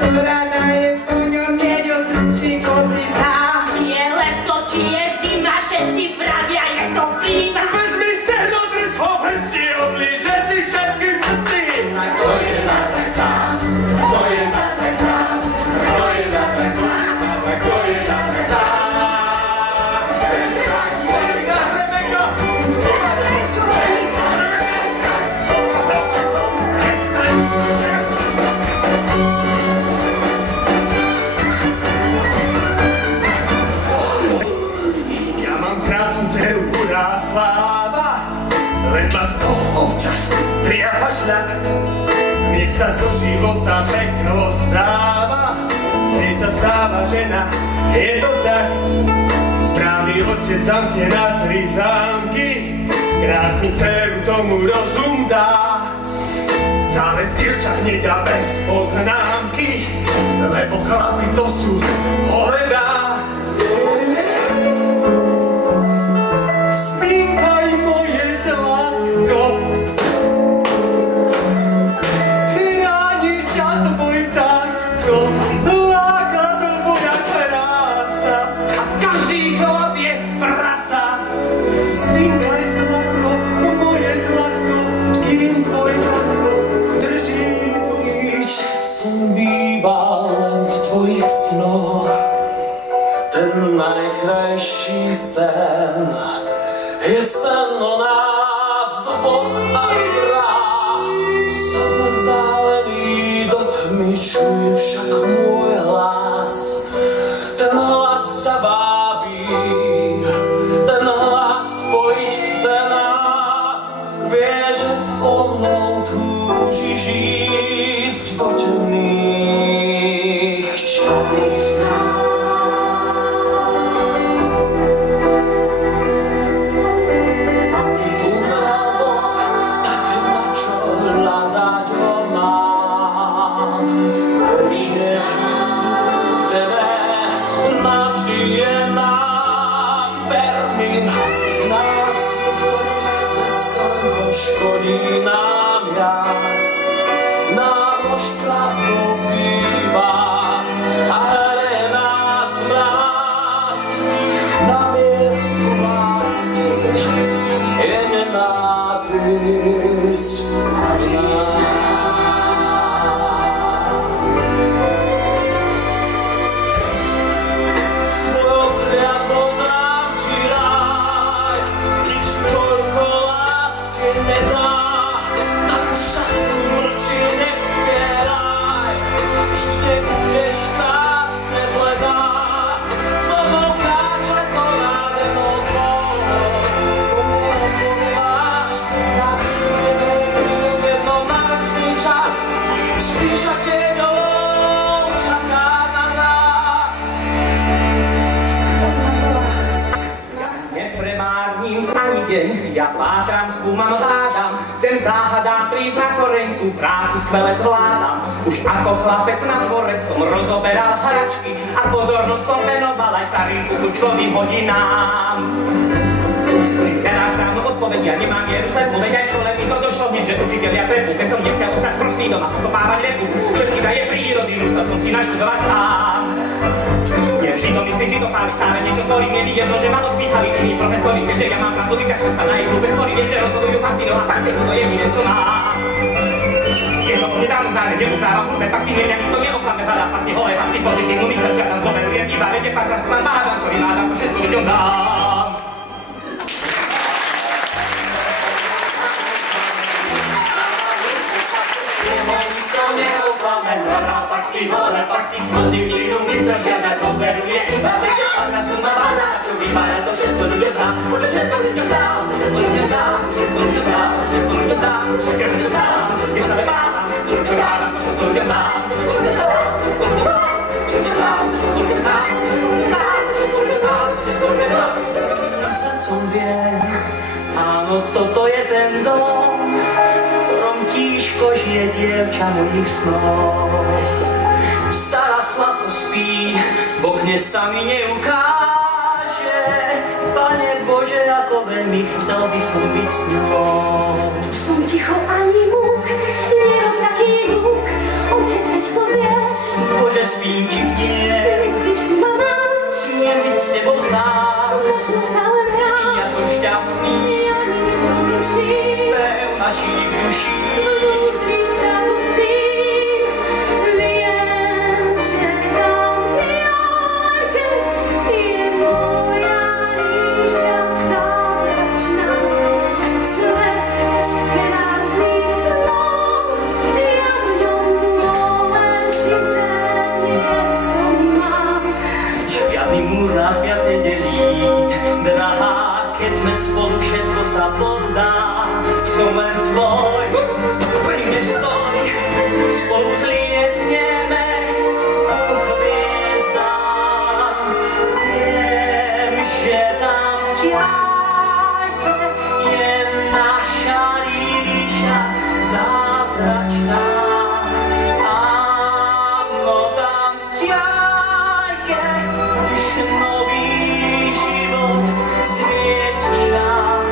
Rana je po ňom nedotrčí kopytá. Či je leto, či je zima, všetci pravia, je to klíma. Vezmi seno, drž ho v hrsti, oblíže si všetkým prsty. Kto je zázrak sám, kto je zázrak sám, kto je zázrak sám, kto je zázrak sám. Sláva, len ma z toho občas triafa šľak. Nech sa zo života pekno stáva, z nej sa stáva žena, je to tak. Správny otec zamkne na 3 zámky, krásnu dceru tomu rozum dá. Stále z dievča hneď a bez poznámky, lebo chlapi to sú hovedá. Najkrajší sen je sen o nás dvoch aj drah. Som zálený do tmy, čuj však môj hlas. Ten hlas ťa vábí, ten hlas spojiť chce nás. Vie, že so mnou túžiš ísť do temných čias. Škodí nám jas, nábož pravdou býva a hre nás mráz. Na miestu lásky je nenávisť v nás. Svojou kliatbou dám ti ráj, nič toľko lásky nedá, tak už času mlčí nevzbieraj, vždy budeš krásne bledá, so mnou kráčať do nádenou dvou, po mne opováš, tak si tebe zbyť jedno náročný čas, špíša tieňou, čaká na nás. Nepremárnim ani deň, ja pátram, skúmam, hľadám, chcem záhadám prísť na koreň, tú prácu skvele zvládam. Už ako chlapec na dvore som rozoberal hračky a pozornosť som venoval aj starým kukučkovým hodinám. Vždy hľadáš správnu odpoveď, ja nemám mieru slepú, veď aj v škole mi to došlo hneď, že učitelia trepú, keď som nechcel ostať sprostý doma, pokopávať repu. Všetky daje prírody, musel som si naštudovať sám. Nevždy to myslíš, že to páli, stále niečo tvorím, je vidieť, že ma odpísali iní profesori, keďže ja mám pravdu, vykašľam sa na ich hlúbe spory, viem, že rozhodujú fakty, no a fakty sú to jediné, čo mám. Je to nedávno známe, neuznávam hlúbe fakty, mňa nikto neoklame, hľadá fakty, holé fakty, pozitívnu mysel, žiadam, dôverujem, iba vedie, pak raz mám bádam, čo vymádam, to všetko ľuďom dám. Holé fakty, pozitívnu mysel, žiadam, dôveruje, iba vedie, pak raz mám bádam, čo vymádam, to všetko ľuďom dám, to všetko ľuďom dám, to všetko ľuďom dám, to všetko ľuďom dám, to všetko ľuďom dám, to všetko ľuďom dám, je stále bádam, to čo bádam, to všetko ľuďom dám, to všetko ľuďom dám, to všetko ľuďom dám, to všetko ľuďom dám, to všetko ľuďom dám, to všetko ľuďom dám. Srdcom viem, áno, toto je ten dom, v ktorom tížko žije dievča mojich snov. Sara sladko spí, v okne sa mi neukáže. Pane Bože, ako veľmi chcel by som byť s ňou. Tu som ticho ani múk, nerob taký hluk, otec, veď to vieš. že spím ti nie. Myslíš tu, mama? Smiem byť s tebou sám. Možno sa len hrám. Ja som šťastný. Ja niečo tuším. Spev našich duší. Vnútri sa dusím. Viem, že tam v diaľke je moja ríša zázračná. Svet krásnych snov. Ja v ňom dôležité miesto mám. Žiadny múr nás viac nedelí, drahá, keď sme spolu všetko sa poddá. Som len tvoj, pri mne stoj, spolu zlietneme ku hviezdám. Viem, že tam v diaľke je naša ríša zázračná. Áno, tam v diaľke už nový život svieti nám.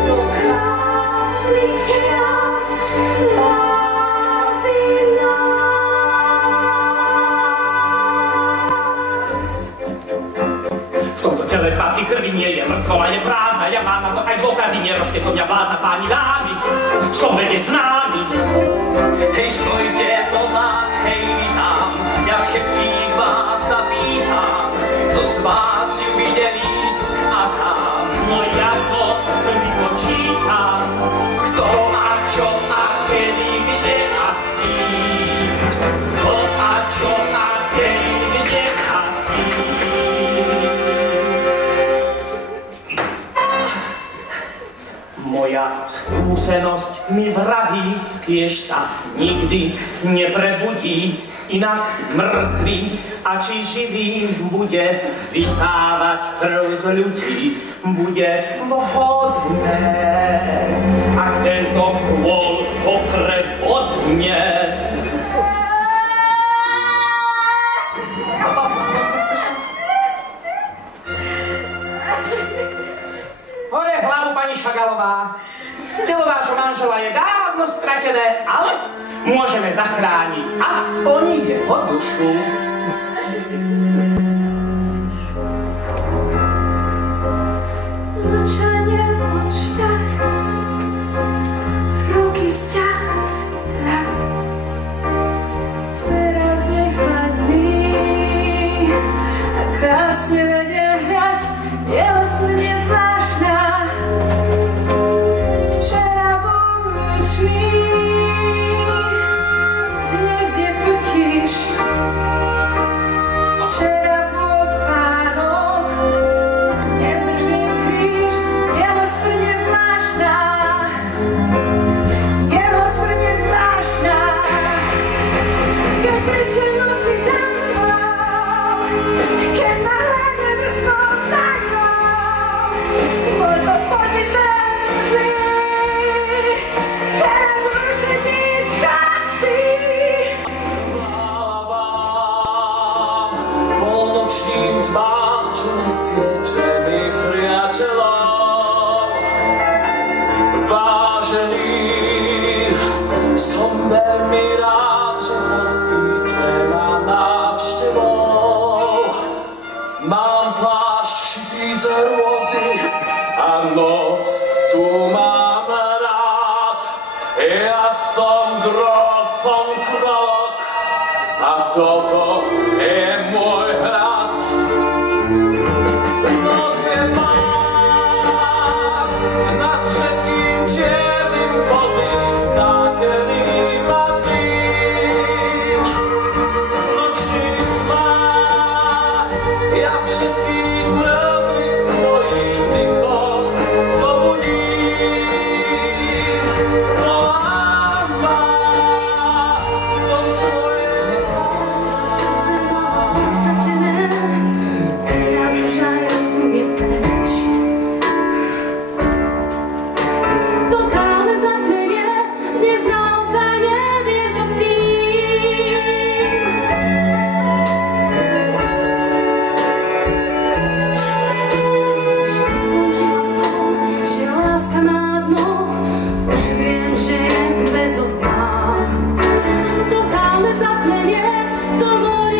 Do krásnych čias baví nás. V tomto tele kvapky krvi nie je mŕtvola, je prázdna. Ja mám na to aj dôkazy, nerobte so mňa blázna, páni dámy. Som vedec známy. Hej, stojte, volám, hej, vítam, ja všetkých vás sa pýtam, kto z vás ju videli a tam. No ja to krvi počítam. Kto a čo a kedy, kde a s kým. Kto a čo a kedy, kde a s kým. Moja skúsenosť mi vraví, tiež sa nikdy neprebudí, inak mŕtvy a či živý bude vysávať krv z ľudí, bude vhodné, ak tento kôl popre bodne. Hore hlavu, pani Šagalová. Telo vášho manžela je dávno stratené, ale môžeme zachrániť aspoň jeho dušu. Mlčanie v očiach, ruky stiahľad. Teraz je chladný a krásne vedie hrať, jeho smrť zvláštna. Včera bol ručný, dnes je tu tiš. Včera bol pánom, dnes drží kríž, jeho smrť je zvláštna. Jeho smrť je zvláštna. Keď prišiel noci za mnou, keď nahľadne drsnou dlaňou, bol to pocit veľmi zlý. Teraz už tiška spí. Polnočným tmám, čo nesiete mi priateľov. Vážený, som veľmi rád, že poctíte ma návštevou. Mám plášť šitý z rôzy a noc tu mám rád. Ja som Grof von Krok a toto je môj hrad. Noc je mám nad všetkým čiernym podlým zákeným a zlým. Nočný tmách ja všetkých mŕtvych svojím dýchom zobudím. Volám vás do svojej Srdce bolo roztačené, teraz už aj rozumiem preč. Totálne zatmenie, dnes naozaj neviem, čo s tým. Vždy som žila v tom, že láska má dno, už viem, že je bezodná. Totálne zatmenie, v tom mori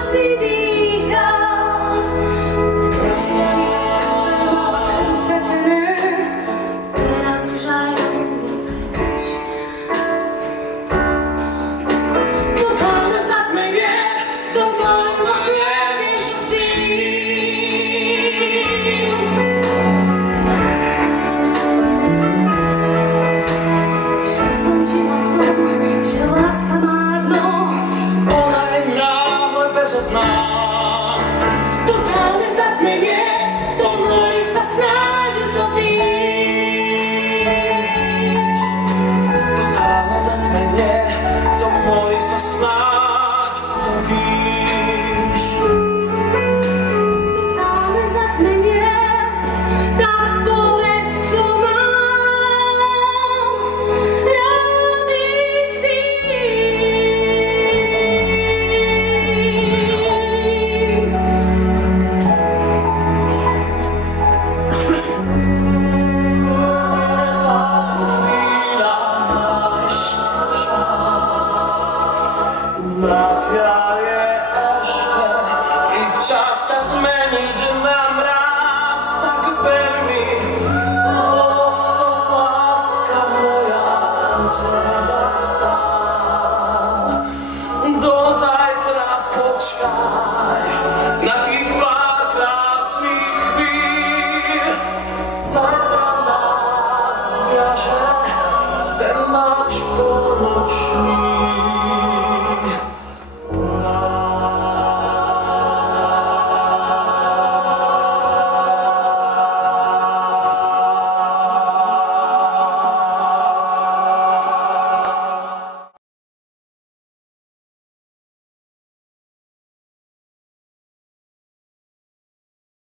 každý dýchal. V kosteli srdce bolo sem stratené, teraz už aj rozumiem preč. Totálne zatmenie, to zlom zaznieš síl. Šťastnom žila v tom, že láska má dno. Ona je náhle bezodná. Totálne zatmenie, v tom mori sa snáď utopíš. Totálne zatmenie, v tom mori sa snáď utopíš. Totálne zatmenie, tak povedz, čo mám robiť s tým. Táto chvíľa má ešte čas. Zatiaľ je ešte privčas ťa zmeniť.